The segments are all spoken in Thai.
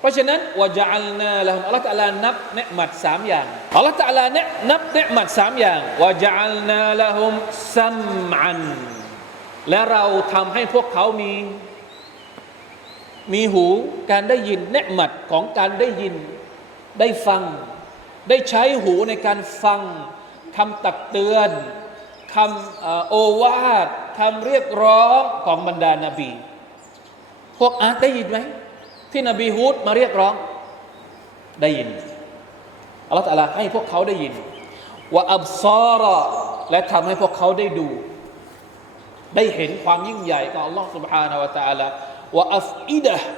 เพราะฉะนั้นวะจัลนาละฮุมอัลลอฮฺตะลานับเนืหมัดสามอย่างอัลลอฮฺตะลาเนนับเนืหมัดสามอย่างวะจัลนาละฮุมซัมอันและเราทำให้พวกเขามี มีหูการได้ยินเนืหมัดของการได้ยินได้ฟัง ได้ใช้หูในการฟังคำตักเตือนคำอ่อโอวาทคำเรียกร้องของบรรดานาบี พวกอาร์ตได้ยินไหม ที่นบีฮูดมาเรียกร้อง ได้ยินอัลลอฮฺตะอาลาให้พวกเขาได้ยินว่าอับซาระและทำให้พวกเขาได้ดู ได้เห็นความยิ่งใหญ่ของอัลลอฮฺ سبحانه และ تعالى ว่าอัฟอิดะห์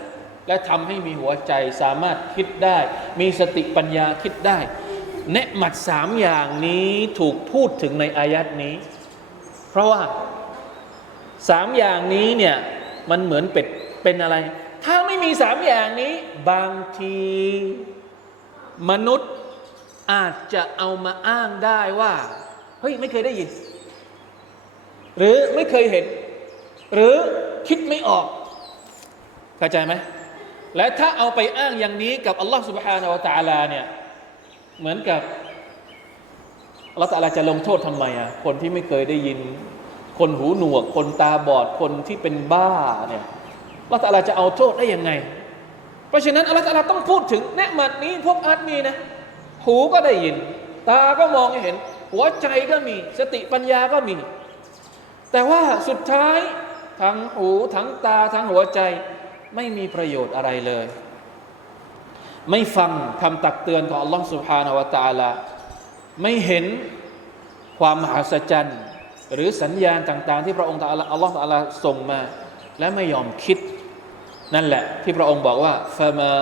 และทำให้มีหัวใจสามารถคิดได้ มีสติปัญญาคิดได้ เนะหมัดสามอย่างนี้ถูกพูดถึงในอายัดนี้ เพราะว่าสามอย่างนี้เนี่ยมันเหมือนเป็ดเป็นอะไร ถ้าไ ม่มีสามอย่างนี้ บางทีมนุษย์อาจจะเอามาอ้างได้ว่าเฮ้ยไม่เคยได้ยิน หรือไม่เคยเห็น หรือคิดไม่ออกเข้าใจไหมและถ้าเอาไปอ้างอย่างนี้กับอัลลอฮฺ سبحانه และ تعالى เนี่ยเหมือนกับอัลลอฮฺ تعالى จะลงโทษทำไมอ่ะคนที่ไม่เคยได้ยิน คนหูหนวก คนตาบอดคนที่เป็นบ้าเนี่ย ละตาลาจะเอาโทษได้ยังไง เพราะฉะนั้นอัลลตาลาต้องพูดถึงแนะมัดนี้พวกอาร์ตมีนะ หูก็ได้ยิน ตาก็มองเห็น หัวใจก็มี สติปัญญาก็มี แต่ว่าสุดท้ายทั้งหูทั้งตาทั้งหัวใจไม่มีประโยชน์อะไรเลย ไม่ฟังคำตักเตือนของอัลลอฮฺสุบฮานาวะตาลาไม่เห็นความมหัศจรรย์ หรือสัญญาณต่าง ๆ ที่พระองค์ตาลาอัลลอฮฺส่งมา และไม่ยอมคิด นั่นแหละที่พระองค์บอกว่าฟะมา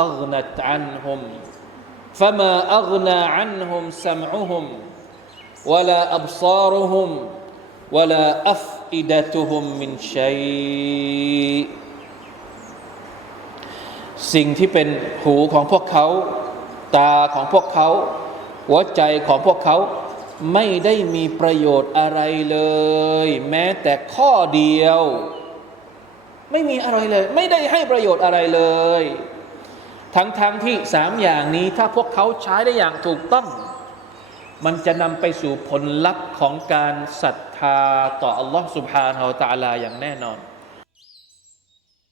อัลนัตอันฮุมฟะมาอัลนาอันฮุมซัมอุฮุมวะลาอับซารุฮุมวะลาอัฟอิดะตุฮุมมินชัยสิ่งที่เป็นหูของพวกเขา ตาของพวกเขา หัวใจของพวกเขาไม่ได้มีประโยชน์อะไรเลย แม้แต่ข้อเดียว ไม่มีอะไรเลย ไม่ได้ให้ประโยชน์อะไรเลย ทั้งๆทที่สามอย่างนี้ถ้าพวกเขาใช้ได้อย่างถูกต้อง มันจะนำไปสู่ผลลัพธ์ของการศรัทธาต่ออัลลอฮ์สุบฮานาอัลตะลาอย่างแน่นอน